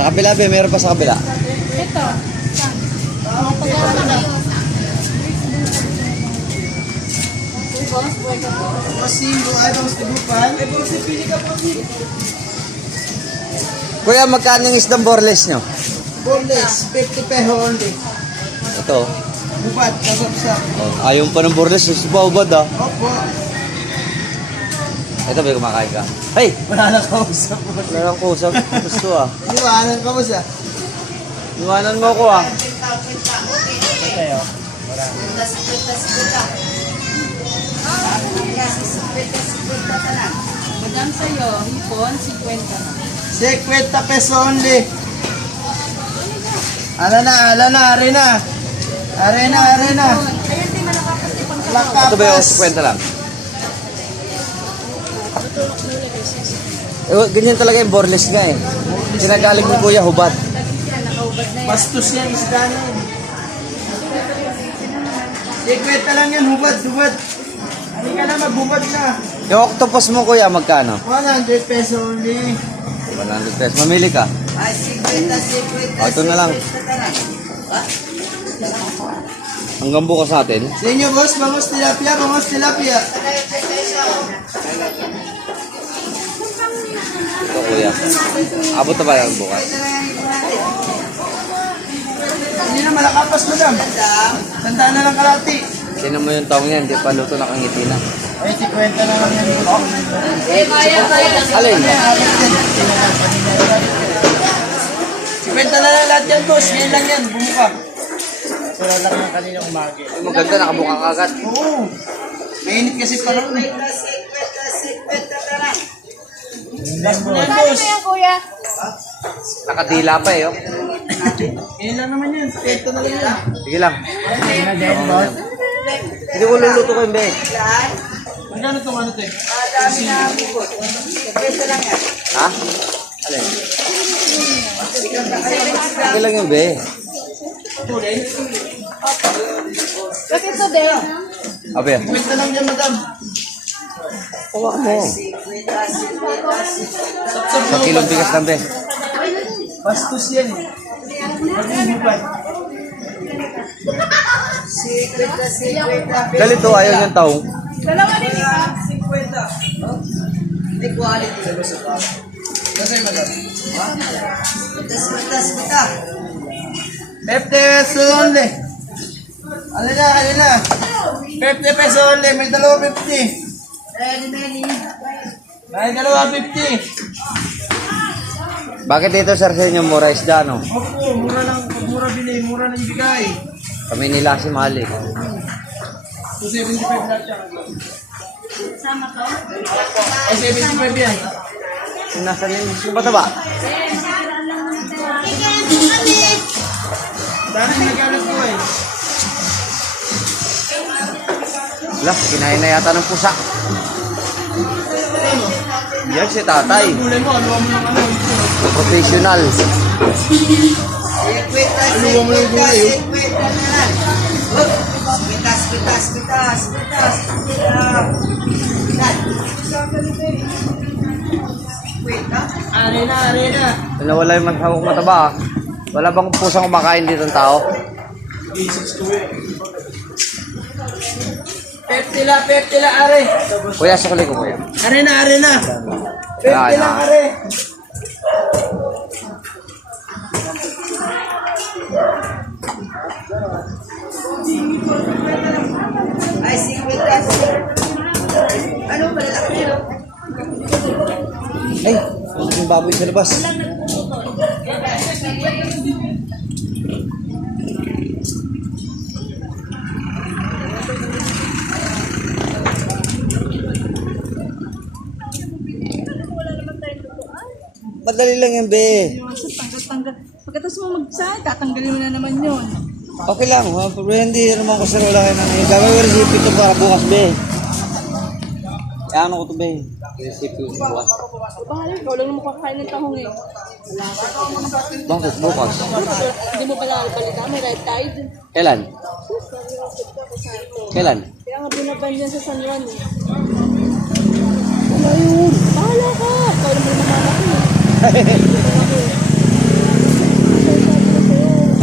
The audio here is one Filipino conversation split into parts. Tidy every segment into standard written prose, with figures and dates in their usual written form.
Sa kabila, be. Meron pa sa kabila. Ito. Saan? Pag-aaral na yun. Kuya, magkano yung isdang borles nyo? Boneless, 50 peso only. Ito. Bubad, kasapsap. Oh, ayaw pa ng borles. Gusto pa ubad, ah. Opo. Ito, be. Kumakain ka. Hey! Wala na kausap. Wala kang kusap. Gusto, ah. Iwanan ka mo siya. Iwanan mo ako, ah. Madam sa'yo, hipon, 50 na. 50 peso only. Arena. Ayun, di malakapas ipon ka daw. Ito ba yung Lakapas. 50 lang? Ganyan talaga yung borles nga eh. Sinagaling ni Kuya hubad. Nakaubad na yan. Bastos yan, isda na yun. 50 lang yan, hubad. Hindi ka na maghubad na. Yung octopus mo Kuya, magkano? 100 peso only. 100 pesos. Mamili ka. Ay, 50. Ito na lang. Hanggang bukas natin. Sa inyo, boss, bangos tilapia. Ito Kuya. Abot na ba yan bukas? Hindi na malakapas, madam. Tandaan na lang kalati. Tinan mo yung taong yan. Hindi pa luto, nakangiti na. Ay, 50 na lang yan. Alin? 50 na lang lahat yan, boss. Ngayon lang yan, bumuka. Sira lang ng kaninang umaga. Ay, maganda, nakabuka ka agad. Oo. Mainit kasi pa rin. Last mo na yan, Paano boss. ba yan, kuya? Nakadila pa eh. Oh. Ngayon lang naman yan. 50 na lang yan. Sige lang. Sige na din, boss. Hindi ko luluto ko yung be. Magkano itong ano ito eh? Ha? Alin? Sige lang yung be. Kasi ito din. Abe. 50 lang yan, madam. Huwag mo. Sapsap Sa kilong bigas lang be. Bastos yan eh. Magbubad. Galito, ayaw niyang taong. Dalawa din ito. Kasi madam. 50 peso only. Alin na. 50 peso only. May dalawa 50. May dalawa 50. Bakit dito sir sa inyo mura isda no? Opo, mura bili, mura nang bigay. Kami nila si Malik. 275 lahat yan. Sama to? Ay, 75 yan. Nasaan yung mataba? Dami nagalit ko eh. Lah, kinain na yata ng pusa. Yan si tatay. Gulay mo, aluwa mo ng ano. Professional. Aluwa mo ng gulay oh. Arena. Nawala yung mataba. Ah. Wala bang pusang kumakain dito ng tao? 50 la, are. Kuya, sukli ko kuya. Arena. 50 Yan, lang, ah. are. Ay, 50. Ano ba lalaki nyo? Ay, yung baboy sa labas. Madali lang yan, be. Tanggal. Pagkatapos mo magsay, tatanggalin mo na naman yun. Okay lang, ha? Pero hindi naman ko sir, wala kayo nang gagawin recipe ito para bukas, be. Ano ko to, be? Recipe bukas. Bahala, ikaw lang naman makakain ng tahong eh. Bakit bukas? Hindi mo pala balita, may red tide. Kailan? Kailan? Kaya nga binaban yan sa San Juan eh. Bahala ka! Ikaw lang naman ako eh.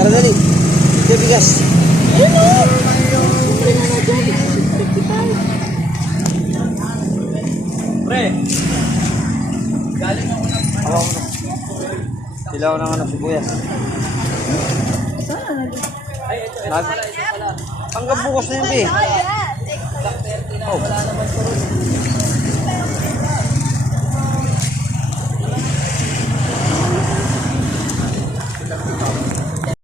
Tara, dali. Ito bigas. Pre, galing ako ng Hawa mo na. Silaw ng ano, sibuyas. Ay, ito Hanggang bukas na yun, be. Oh.